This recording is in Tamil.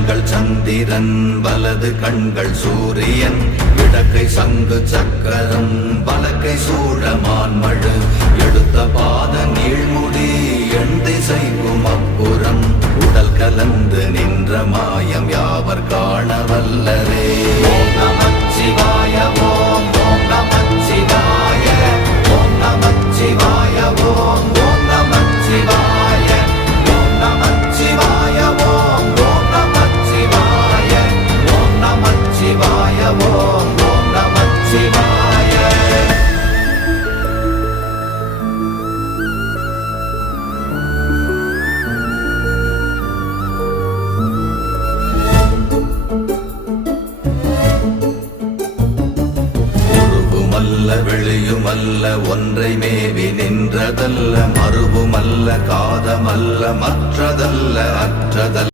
கண்கள் சந்திரன் வலது கண்கள் சூரியன் இடக்கை சங்கு சக்கரம் வலக்கை சூழமான்மழு எடுத்த பாத நீழ்முடி எண் திசைக்கும் அப்புறம் உடல் கலந்து நின்ற மாயம் யாவர் காண வல்லரே. ஓம் நமச்சிவாய ஓம் ஓம் நமச்சிவாய ஓம் நமச்சிவாய ஓம் ஓம் நமச்சிவாய ஓம் நமச்சிவாய ஓம் ஓம் நமச்சிவாய ஓம் நமச்சிவாய ஓம் ஓம் நமச்சிவாய. வெளியுமல்ல ஒன்றை மேவி நின்றதல்ல மறுவுமல்ல காதமல்ல மற்றதல்ல அற்றதல்ல